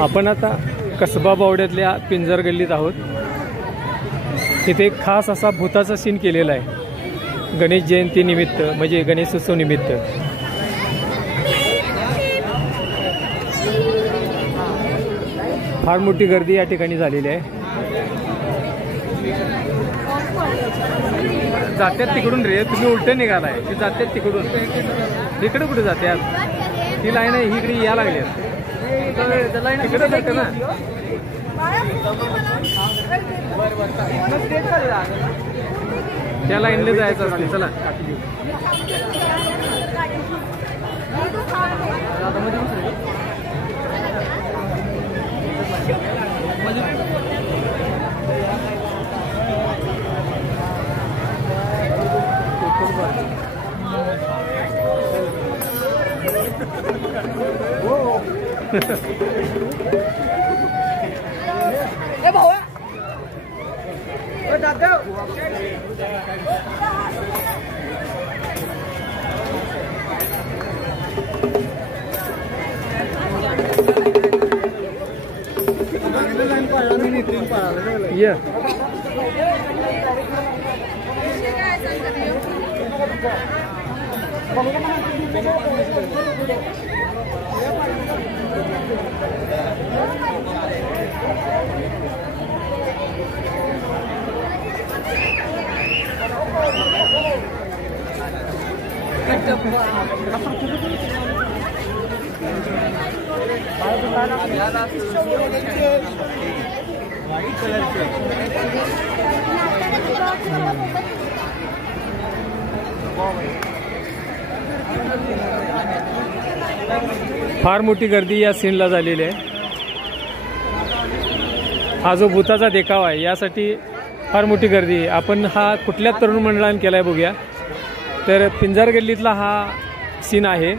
आपण आता कसबा बावड्यातल्या पिंजर गल्लीत आहोत। तिथे एक खास असा भूताचा सीन केलेला आहे गणेश जयंती निमित्त, म्हणजे गणेशोत्सव निमित्त। फार मोठी गर्दी या ठिकाणी झालेली आहे। जात्यात तिकडून रे, तुम्ही उलट निघालाय, ते जात्यात तिकडून, इकडे कुठे जात्यात? ही लाईन आहे, इकडे या लागली इकडे जाते ना। त्या लाईनला जायचं असते, चला। ए भाऊ दादा ये फार मोठी गर्दी या सीनला झालेली आहे। हा जो भूताचा देखावा आहे यासाठी फार मोठी गर्दी आहे। आपण हा कुठल्या तरुण मंडळाने केलाय बघूया। तर पिंजर गल्लीतला हा सीन आहे।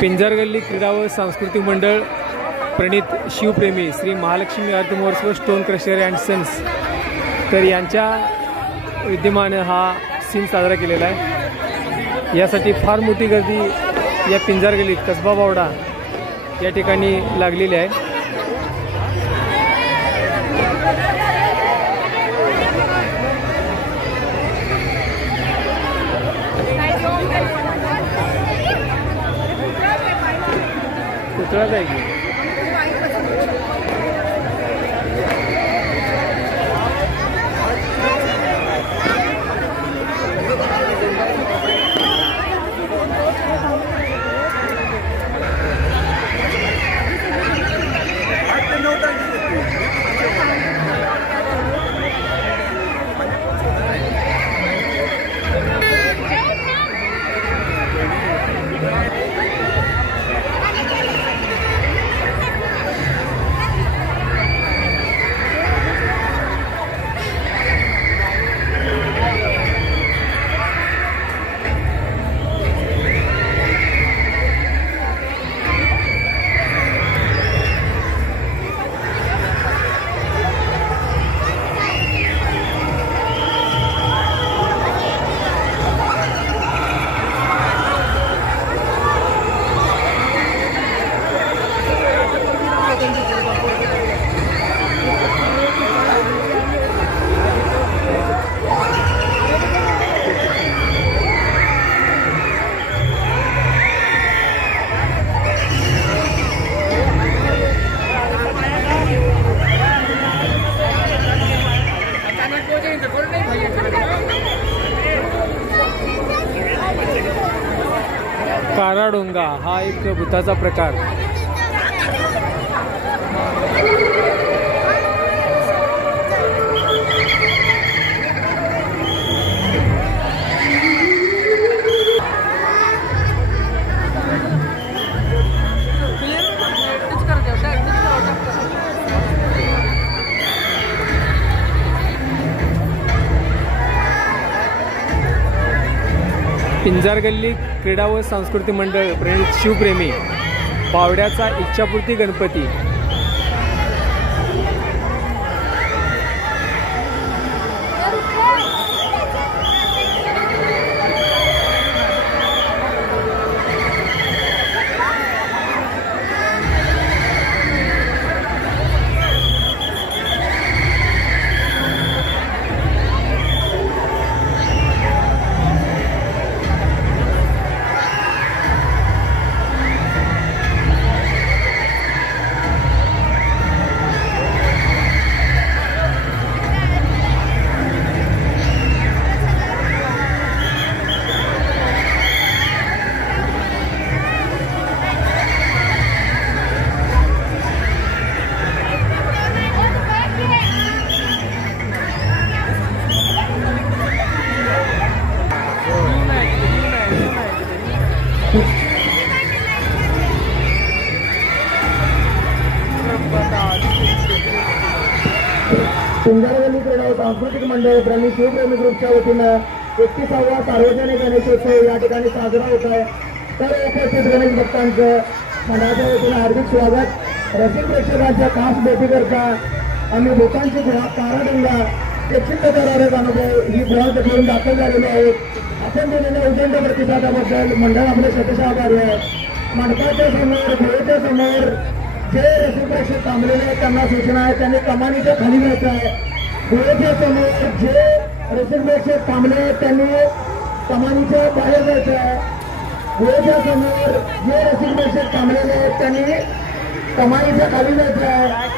पिंजर गल्ली क्रीडा व सांस्कृतिक मंडळ प्रणित शिवप्रेमी श्री महालक्ष्मी अर्थ महोत्सव स्टोन क्रशर अँड सन्स तर यांच्या विद्यमाने हा सीन साजरा केलेला आहे। यासाठी फार मोठी गर्दी या पिंजर गल्लीत कसबा बावडा या ठिकाणी लागलेली आहे। कुठला जायची काराडोंगा हा एक भूताचा प्रकार. पिंजार गल्ली क्रीडा व सांस्कृतिक मंडळ प्रणित शिवप्रेमी पावड्याचा इच्छापूर्ती गणपती. पिंजार गल्ली क्रीडा व सांस्कृतिक मंडळ प्रणित शिवप्रेमी ग्रुपच्या वतीनं 31वा सार्वजनिक गणेशोत्सव या ठिकाणी साजरा होत आहे. तर उपस्थित गणेश भक्तांचं मंडळाच्या वतीनं हार्दिक स्वागत. रसिक प्रेक्षकांच्या खास भेटीकरता आम्ही भूतांची गुहा काराडोंगा 170 अनुभव ही गुहा घेऊन दाखल झालेलो आहोत. आपण दिलेल्या उदंड प्रतिसादाबद्दल मंडळ आपले शतश आभारी आहे. मंडपाच्या समोर गुहेच्या समोर जे रसिक प्रेक्षक थांबलेले आहेत त्यांना सूचना आहे त्यांनी कमानीच्या खाली जायचं आहे. गुहेच्या समोर जे रसिक प्रेक्षक थांबले आहेत त्यांनी कमानीच्या बाहेर जायचं आहे. गुहेच्या समोर जे रसिक प्रेक्षक थांबलेले आहेत त्यांनी कमानीच्या खाली जायचं आहे.